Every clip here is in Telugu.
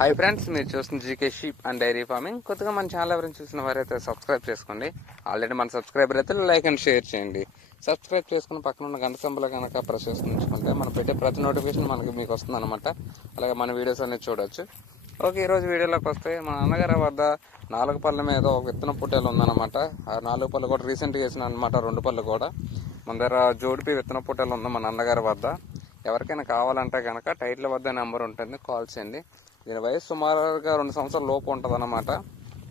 హాయ్ ఫ్రెండ్స్ మీరు చూస్తున్న GK sheep and dairy farming కొత్తగా మన ఛానల్ ఎవరైనా చూసిన వారైతే సబ్స్క్రైబ్ చేసుకోండి. ఆల్రెడీ మన సబ్స్క్రైబర్ అయితే లైక్ అండ్ షేర్ చేయండి. సబ్స్క్రైబ్ చేసుకుని పక్కన ఉన్న గంట సంబల కనుక ప్రెస్ చేసుకుంటే మనం పెట్టే ప్రతి నోటిఫికేషన్ మనకి మీకు వస్తుంది అనమాట అలాగే మన వీడియోస్ అనేది చూడొచ్చు. ఓకే ఈరోజు వీడియోలోకి వస్తే మా నాన్నగారి వద్ద నాలుగు పళ్ళ మీద ఒక విత్తన పుట్టేలు ఉందన్నమాట. ఆ నాలుగు పళ్ళు కూడా రీసెంట్గా వేసిన అనమాట రెండు పళ్ళు కూడా. మన దగ్గర జోడిపి విత్తన పుట్టేలు ఉంది మా నాన్నగారి వద్ద. ఎవరికైనా కావాలంటే కనుక టైటిల్ వద్ద నెంబర్ ఉంటుంది కాల్ చేయండి. దీని వయసు సుమారుగా రెండు సంవత్సరాల లోపు ఉంటుంది అనమాట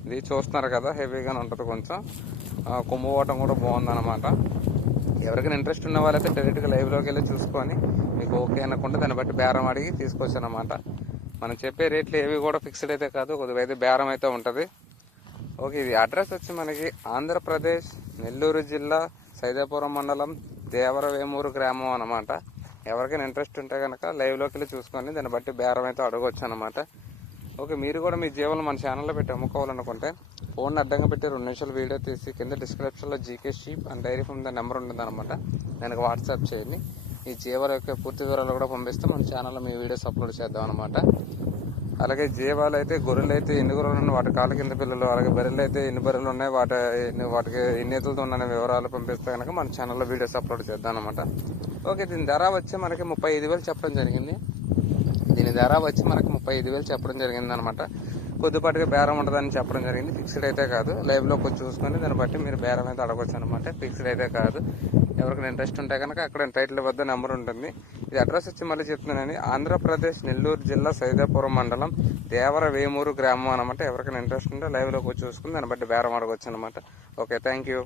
ఇది చూస్తున్నారు కదా హెవీగానే ఉంటుంది కొంచెం. ఆ, కొమ్ము ఓటం కూడా బాగుందన్నమాట. ఎవరికైనా ఇంట్రెస్ట్ ఉన్న వాళ్ళైతే డైరెక్ట్గా లైవ్లోకి వెళ్ళి చూసుకొని మీకు ఓకే అనుకుంటే దాన్ని బట్టి బేరం అడిగి తీసుకొచ్చాను మనం చెప్పే రేట్లు ఏవి కూడా ఫిక్స్డ్ అయితే కాదు కొద్దిగా అయితే బేరం అయితే ఉంటుంది. ఓకే ఇది అడ్రస్ వచ్చి మనకి ఆంధ్రప్రదేశ్ నెల్లూరు జిల్లా సైదాపురం మండలం దేవరవేమూరు గ్రామం అన్నమాట. ఎవరికైనా ఇంట్రెస్ట్ ఉంటే కనుక లైవ్లోకి వెళ్ళి చూసుకొని దాన్ని బట్టి బేరం అయితే అడగవచ్చు అనమాట ఓకే మీరు కూడా మీ జీవనం మన ఛానల్లో పెట్టి అమ్ముకోవాలనుకుంటే ఫోన్ అడ్డంగా పెట్టి రెండు నిమిషాలు వీడియో తీసి కింద డిస్క్రిప్షన్లో GK sheep and dairy farm the number ఉంటుంది అనమాట దానికి వాట్సాప్ చేయండి. ఈ జీవాల యొక్క పూర్తి వివరాలు కూడా పంపిస్తే మన ఛానల్లో మీ వీడియోస్ అప్లోడ్ చేద్దాం అనమాట అలాగే జీవాలు అయితే గొర్రెలు అయితే ఎన్ని గొర్రెలు ఉన్నాయి వాటి కాళ్ళ కింద పిల్లలు అలాగే బర్రెలు అయితే ఎన్ని బర్రెలు ఉన్నాయి వాటి ఎన్ని- వాటికి ఎన్ని ఎత్తులతో ఉన్న వివరాలు పంపిస్తే కనుక మన ఛానల్లో వీడియోస్ అప్లోడ్ చేద్దాం అనమాట ఓకే దీని ధర వచ్చి మనకి ముప్పై ఐదు వేలు చెప్పడం జరిగింది. దీని ధర వచ్చి మనకి ముప్పై ఐదు వేలు చెప్పడం జరిగింది అనమాట కొద్దిపాటిగా బేరం ఉంటుందని చెప్పడం జరిగింది. ఫిక్స్డ్ అయితే కాదు. లైవ్లో కొంచెం చూసుకొని దాన్ని బట్టి మీరు బేరం అయితే అడగవచ్చు అనమాట ఫిక్స్డ్ అయితే కాదు. ఎవరికైనా ఇంట్రెస్ట్ ఉంటే కనుక అక్కడ టైటిల్ వద్ద నెంబర్ ఉంటుంది. ఇది అడ్రస్ వచ్చి మళ్ళీ చెప్తున్నానండి ఆంధ్రప్రదేశ్ నెల్లూరు జిల్లా సైదాపురం మండలం దేవర వేమూరు గ్రామం అనమాట ఎవరికైనా ఇంట్రెస్ట్ ఉంటే లైవ్లోకి వచ్చి చూసుకుని దాన్ని బట్టి బేరం అడగవచ్చు అనమాట ఓకే థ్యాంక్ యూ